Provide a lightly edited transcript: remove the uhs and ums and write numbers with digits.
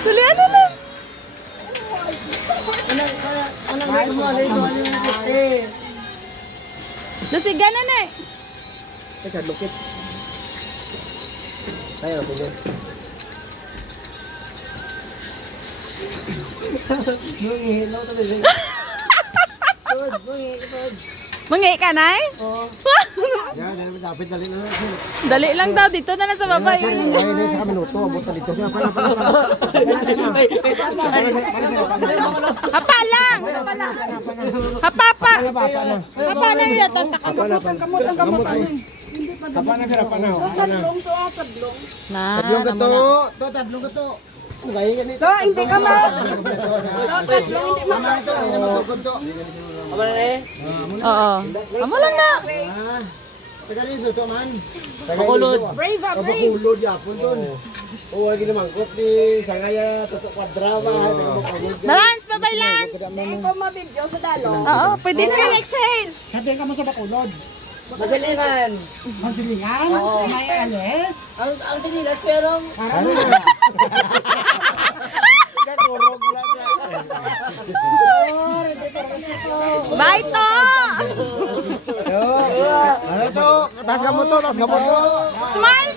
Tulian na, Lance. Nasiga na na. Teka, lukit. Tayo, tuloy. Mangi ka na eh? Yan, dapat dali na natin. Dali lang daw, dito na lang sa baba. Ay, sa minuto, buta dito siya. Hapa lang! Hapa pa! Hapa na yun, tatakam. Tapa na sila, panaw. Na, Tatlong gato. To, tatlong gato. Gaya ganito. So, hindi ka ma... Mama ito, gato. Oo. Amo lang na. Taga rin, suto man. Pakulod. Brave ah, brave. Pakulod, yapon doon. Oo, lagi naman. Kuti, sangaya, tutok kwadraba. Lance, bye-bye Lance. Hindi ko mabidyo sa dalo. Oo, pwede na. Exhale. Sabi ka mo sa bakulod. Masilingan. Ang silingan? Oo. May alis? Ang tinilas pero Ano na? Kakurog lang niya. Bye to. Ano to? Taas ka mo to, taas ka mo to. Smile